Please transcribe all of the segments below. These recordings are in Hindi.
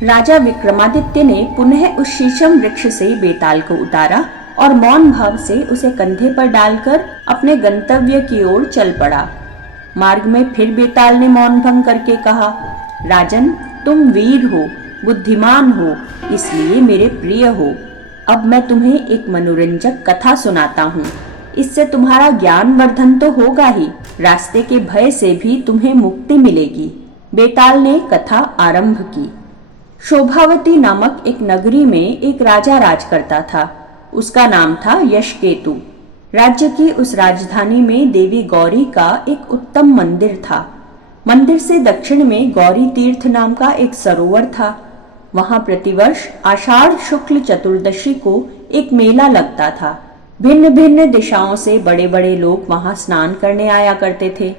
राजा विक्रमादित्य ने पुनः उस शीशम वृक्ष से बेताल को उतारा और मौन भाव से उसे कंधे पर डालकर अपने गंतव्य की ओर चल पड़ा। मार्ग में फिर बेताल ने मौन भंग करके कहा, राजन, तुम वीर हो, बुद्धिमान हो, इसलिए मेरे प्रिय हो। अब मैं तुम्हें एक मनोरंजक कथा सुनाता हूँ। इससे तुम्हारा ज्ञान वर्धन तो होगा ही, रास्ते के भय से भी तुम्हें मुक्ति मिलेगी। बेताल ने कथा आरंभ की। शोभावती नामक एक नगरी में एक राजा राज करता था। उसका नाम था यशकेतु। राज्य की उस राजधानी में देवी गौरी का एक उत्तम मंदिर था। मंदिर से दक्षिण में गौरी तीर्थ नाम का एक सरोवर था। वहां प्रतिवर्ष आषाढ़ शुक्ल चतुर्दशी को एक मेला लगता था। भिन्न भिन्न दिशाओं से बड़े बड़े लोग वहां स्नान करने आया करते थे।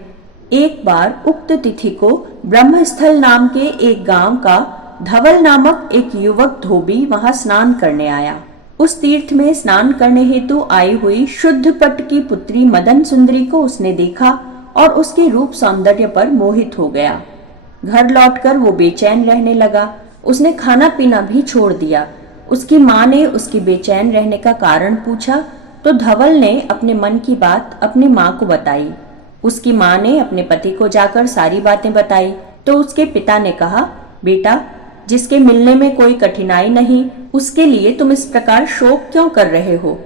एक बार उक्त तिथि को ब्रह्मस्थल नाम के एक गांव का धवल नामक एक युवक धोबी वहां स्नान करने आया। उस तीर्थ में स्नान करने हेतु आई हुई शुद्ध पट की पुत्री मदन सुंदरी को उसने देखा और उसके रूप सौंदर्य पर मोहित हो गया। घर लौटकर वो बेचैन रहने लगा। उसने खाना पीना भी छोड़ दिया। उसकी माँ ने उसकी बेचैन रहने का कारण पूछा तो धवल ने अपने मन की बात अपनी माँ को बताई। उसकी माँ ने अपने पति को जाकर सारी बातें बताई तो उसके पिता ने कहा, बेटा, जिसके मिलने में कोई कठिनाई नहीं, उसके लिए तुम इस प्रकार शोक क्यों कर रहे हो?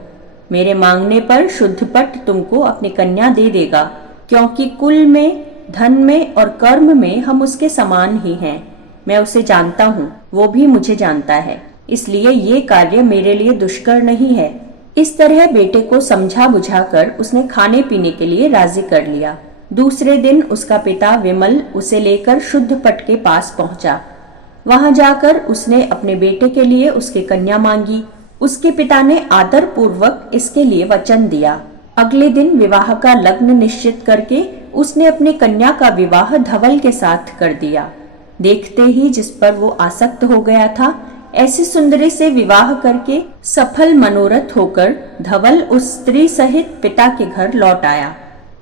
मेरे मांगने पर शुद्धपट तुमको अपनी कन्या दे देगा, क्योंकि कुल में, धन में और कर्म में हम उसके समान ही हैं। मैं उसे जानता हूँ, वो भी मुझे जानता है, इसलिए ये कार्य मेरे लिए दुष्कर नहीं है। इस तरह बेटे को समझा बुझाकर उसने खाने पीने के लिए राजी कर लिया। दूसरे दिन उसका पिता विमल उसे लेकर शुद्धपट के पास पहुंचा। वहां जाकर उसने अपने बेटे के लिए उसकी कन्या मांगी। उसके पिता ने आदर पूर्वक इसके लिए वचन दिया। अगले दिन विवाह का लग्न निश्चित करके उसने अपनी कन्या का विवाह धवल के साथ कर दिया। देखते ही जिस पर वो आसक्त हो गया था, ऐसी सुंदरी से विवाह करके सफल मनोरथ होकर धवल उस स्त्री सहित पिता के घर लौट आया।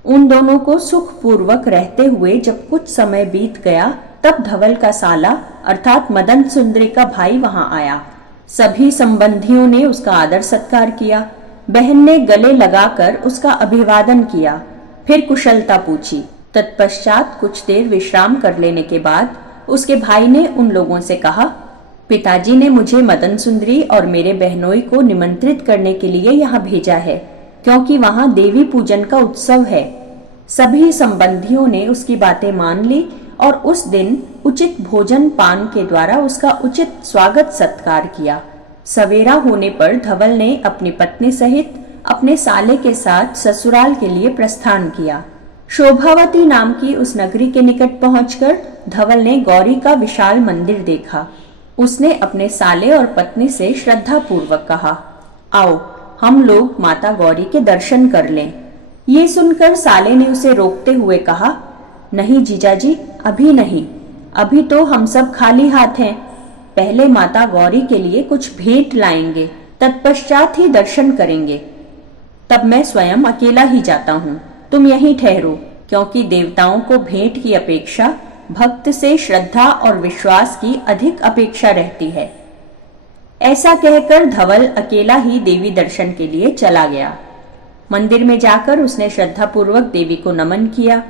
उन दोनों को सुख पूर्वक रहते हुए जब कुछ समय बीत गया, तब धवल का साला अर्थात मदन सुंदरी का भाई वहां आया। सभी संबंधियों ने उसका आदर सत्कार किया। बहन ने गले लगाकर उसका अभिवादन किया, फिर कुशलता पूछी। तत्पश्चात कुछ देर विश्राम कर लेने के बाद उसके भाई ने उन लोगों से कहा, पिताजी ने मुझे मदन सुंदरी और मेरे बहनोई को निमंत्रित करने के लिए यहाँ भेजा है, क्योंकि वहाँ देवी पूजन का उत्सव है। सभी संबंधियों ने उसकी बातें मान ली और उस दिन उचित भोजन पान के द्वारा उसका उचित स्वागत सत्कार किया। सवेरा होने पर धवल ने अपनी पत्नी सहित अपने साले के साथ ससुराल के लिए प्रस्थान किया। शोभावती नाम की उस नगरी के निकट पहुंचकर धवल ने गौरी का विशाल मंदिर देखा। उसने अपने साले और पत्नी से श्रद्धा पूर्वक कहा, आओ हम लोग माता गौरी के दर्शन कर लें। ये सुनकर साले ने उसे रोकते हुए कहा, नहीं जीजाजी, अभी नहीं, अभी तो हम सब खाली हाथ हैं। पहले माता गौरी के लिए कुछ भेंट लाएंगे, तत्पश्चात ही दर्शन करेंगे। तब मैं स्वयं अकेला ही जाता हूँ, तुम यहीं ठहरो, क्योंकि देवताओं को भेंट की अपेक्षा भक्त से श्रद्धा और विश्वास की अधिक अपेक्षा रहती है। ऐसा कहकर धवल अकेला ही देवी दर्शन के लिए चला गया। मंदिर में जाकर उसने श्रद्धा पूर्वक देवी को नमन किया।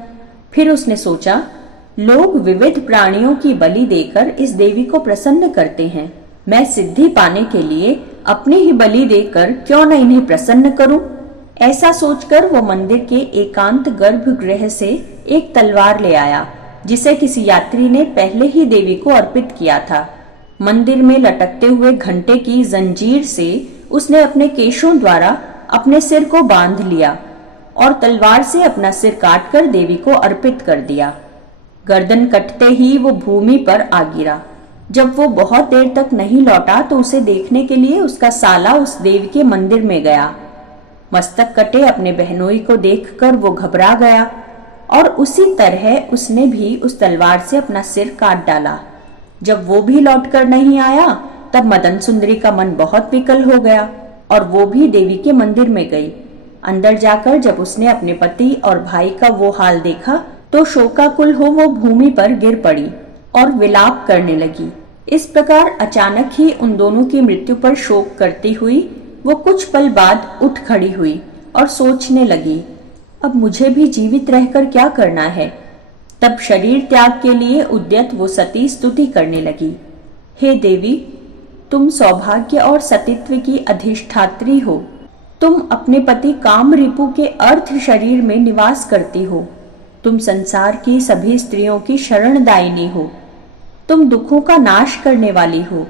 फिर उसने सोचा, लोग विविध प्राणियों की बलि देकर इस देवी को प्रसन्न करते हैं, मैं सिद्धि पाने के लिए अपनी ही बलि देकर क्यों न इन्हें प्रसन्न करूं। ऐसा सोचकर वो मंदिर के एकांत गर्भगृह से एक तलवार ले आया, जिसे किसी यात्री ने पहले ही देवी को अर्पित किया था। मंदिर में लटकते हुए घंटे की जंजीर से उसने अपने केशों द्वारा अपने सिर को बांध लिया और तलवार से अपना सिर काटकर देवी को अर्पित कर दिया। गर्दन कटते ही वो भूमि पर आ गिरा। जब वो बहुत देर तक नहीं लौटा तो उसे देखने के लिए उसका साला उस देवी के मंदिर में गया। मस्तक कटे अपने बहनोई को देखकर वो घबरा गया और उसी तरह उसने भी उस तलवार से अपना सिर काट डाला। जब वो भी लौटकर नहीं आया तब मदन सुंदरी का मन बहुत विकल हो गया और वो भी देवी के मंदिर में गई। अंदर जाकर जब उसने अपने पति और भाई का वो हाल देखा तो शोकाकुल हो वो भूमि पर गिर पड़ी और विलाप करने लगी। इस प्रकार अचानक ही उन दोनों की मृत्यु पर शोक करती हुई वो कुछ पल बाद उठ खड़ी हुई और सोचने लगी, अब मुझे भी जीवित रहकर क्या करना है। तब शरीर त्याग के लिए उद्यत वो सती स्तुति करने लगी, हे देवी, तुम सौभाग्य और सतीत्व की अधिष्ठात्री हो। तुम अपने पति काम रिपु के अर्थ शरीर में निवास करती हो। तुम संसार की सभी स्त्रियों की शरणदायिनी हो। तुम दुखों का नाश करने वाली हो।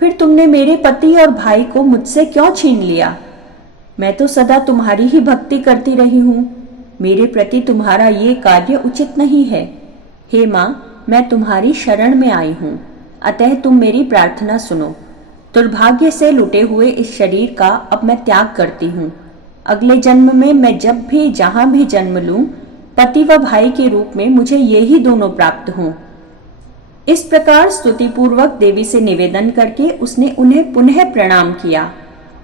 फिर तुमने मेरे पति और भाई को मुझसे क्यों छीन लिया? मैं तो सदा तुम्हारी ही भक्ति करती रही हूँ। मेरे प्रति तुम्हारा ये कार्य उचित नहीं है। हे माँ, मैं तुम्हारी शरण में आई हूँ, अतः तुम मेरी प्रार्थना सुनो। दुर्भाग्य से लुटे हुए इस शरीर का अब मैं त्याग करती हूँ। अगले जन्म में मैं जब भी जहाँ भी जन्म लूँ, पति व भाई के रूप में मुझे ये ही दोनों प्राप्त हों। इस प्रकार स्तुतिपूर्वक देवी से निवेदन करके उसने उन्हें पुनः प्रणाम किया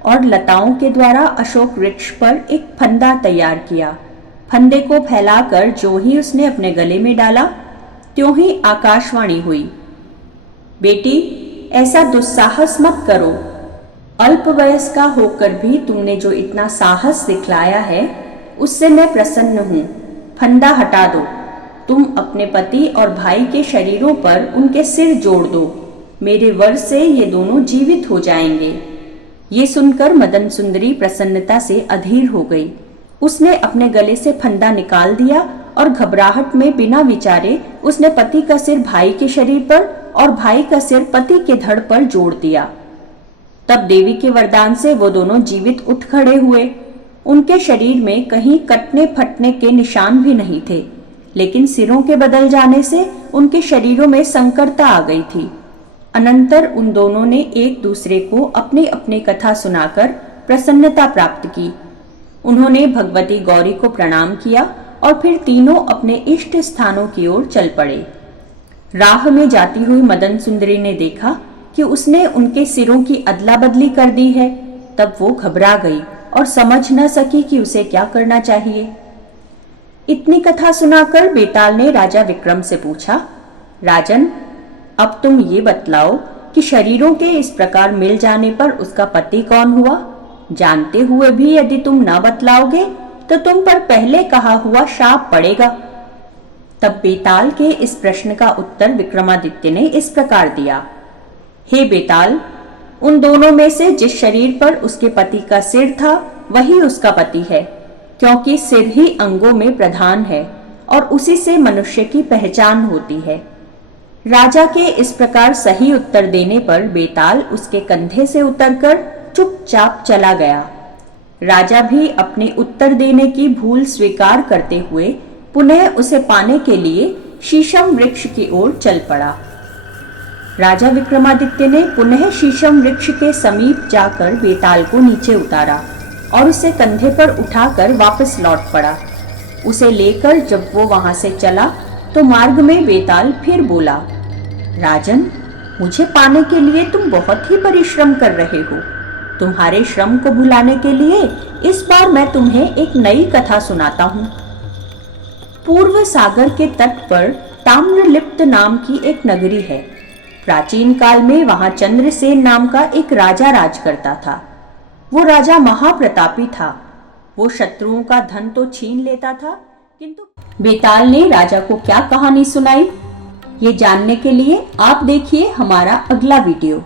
और लताओं के द्वारा अशोक वृक्ष पर एक फंदा तैयार किया। फंदे को फैलाकर जो ही उसने अपने गले में डाला, त्यों ही आकाशवाणी हुई, बेटी, ऐसा दुस्साहस मत करो। अल्पवयस्का होकर भी तुमने जो इतना साहस दिखलाया है, उससे मैं प्रसन्न हूँ। फंदा हटा दो। तुम अपने पति और भाई के शरीरों पर उनके सिर जोड़ दो। मेरे वर से ये दोनों जीवित हो जाएंगे। ये सुनकर मदन सुंदरी प्रसन्नता से अधीर हो गई। उसने अपने गले से फंदा निकाल दिया और घबराहट में बिना विचारे उसने पति का सिर भाई के शरीर पर और भाई का सिर पति के धड़ पर जोड़ दिया। तब देवी के वरदान से वो दोनों जीवित उठ खड़े हुए। उनके शरीर में कहीं कटने फटने के निशान भी नहीं थे, लेकिन सिरों के बदल जाने से उनके शरीरों में संकरता आ गई थी। अनंतर उन दोनों ने एक दूसरे को अपनी अपनी कथा सुनाकर प्रसन्नता प्राप्त की। उन्होंने भगवती गौरी को प्रणाम किया और फिर तीनों अपने इष्ट स्थानों की ओर चल पड़े। राह में जाती हुई मदन सुंदरी ने देखा कि उसने उनके सिरों की अदला बदली कर दी है। तब वो घबरा गई और समझ न सकी कि उसे क्या करना चाहिए। इतनी कथा सुनाकर बेताल ने राजा विक्रम से पूछा, राजन, अब तुम ये बतलाओ कि शरीरों के इस प्रकार मिल जाने पर उसका पति कौन हुआ? जानते हुए भी यदि तुम न बतलाओगे तो तुम पर पहले कहा हुआ शाप पड़ेगा। तब बेताल के इस प्रश्न का उत्तर विक्रमादित्य ने इस प्रकार दिया, हे बेताल, उन दोनों में से जिस शरीर पर उसके पति का सिर था वही उसका पति है, क्योंकि सिर ही अंगों में प्रधान है और उसी से मनुष्य की पहचान होती है। राजा के इस प्रकार सही उत्तर देने पर बेताल उसके कंधे से उतरकर चुपचाप चला गया। राजा भी अपने उत्तर देने की भूल स्वीकार करते हुए पुनः उसे पाने के लिए शीशम वृक्ष की ओर चल पड़ा। राजा विक्रमादित्य ने पुनः शीशम वृक्ष के समीप जाकर बेताल को नीचे उतारा और उसे कंधे पर उठाकर वापस लौट पड़ा। उसे लेकर जब वो वहां से चला तो मार्ग में बेताल फिर बोला, राजन, मुझे पाने के लिए तुम बहुत ही परिश्रम कर रहे हो। तुम्हारे श्रम को भुलाने के लिए इस बार मैं तुम्हें एक नई कथा सुनाता हूँ। पूर्व सागर के तट पर ताम्रलिप्त नाम की एक नगरी है। प्राचीन काल में वहां चंद्रसेन नाम का एक राजा राज करता था। वो राजा महाप्रतापी था। वो शत्रुओं का धन तो छीन लेता था, किंतु बेताल ने राजा को क्या कहानी सुनाई, ये जानने के लिए आप देखिए हमारा अगला वीडियो।